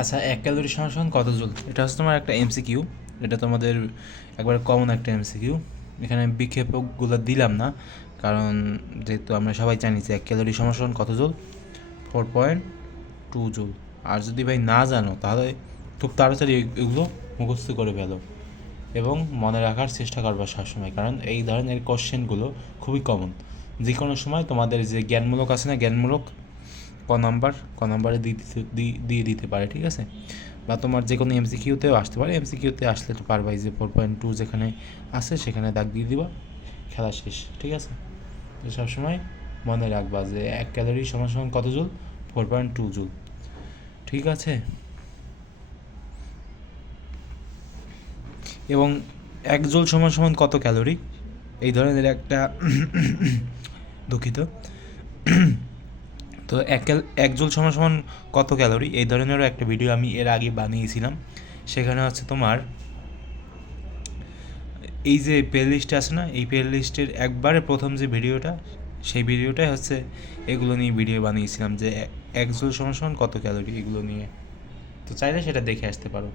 আচ্ছা এক ক্যালোরি সমান কত জুল? এটা হচ্ছে তোমার একটা এমসিকিউ এটা তোমাদের একবার কমন একটা এমসিকিউ এখানে বিক্ষেপকগুলো দিলাম না, কারণ যেহেতু আমরা সবাই জানি যে এক ক্যালোরি সমান কত joule? Four point two joule. আর যদি ভাই না জানো, তাহলে খুব তাড়াতাড়ি এগুলো মুখস্থ করে ফেলো এবং মনে রাখার চেষ্টা করবা সবসময়, কারণ এই ধরনের কোশ্চেনগুলো খুবই কমন যে কোনো সময় তোমাদের যে জ্ঞানমূলক আছে না, জ্ঞানমূলক ক নাম্বার, ক নাম্বারে দিয়ে দিতে- দি- দিয়ে দিতে পারে, ঠিক আছে? বা তোমার যে কোনো এমসিকিউতেও আসতে পারে। এমসিকিউতে আসলে তো পারবাই যে ফোর পয়েন্ট টু যেখানে আছে, সেখানে দাগ দিয়ে দিবা। খেলা শেষ, ঠিক আছে? তো সবসময় মনে রাখবা যে এক ক্যালোরি সমান সমান কত joule? Four point two joule. ঠিক আছে? এবং এক জুল সমান সমান কত ক্যালোরি এই ধরনের একটা দুঃখিত। তো এক ক্যাল- এক জুল সমান সমান কত ক্যালোরি এই ধরনেরও একটা ভিডিও আমি এর আগে বানিয়েছিলাম। সেখানে হচ্ছে তোমার, এই যে প্লে লিস্ট আছে না, এই প্লে লিস্টের একবারে প্রথম যে ভিডিওটা সেই ভিডিওটাই হচ্ছে এগুলো নিয়ে ভিডিও বানিয়েছিলাম যে এ- এক জুল সমান সমান কত ক্যালোরি এগুলো নিয়ে। তো চাইলে সেটা দেখে আসতে পারো।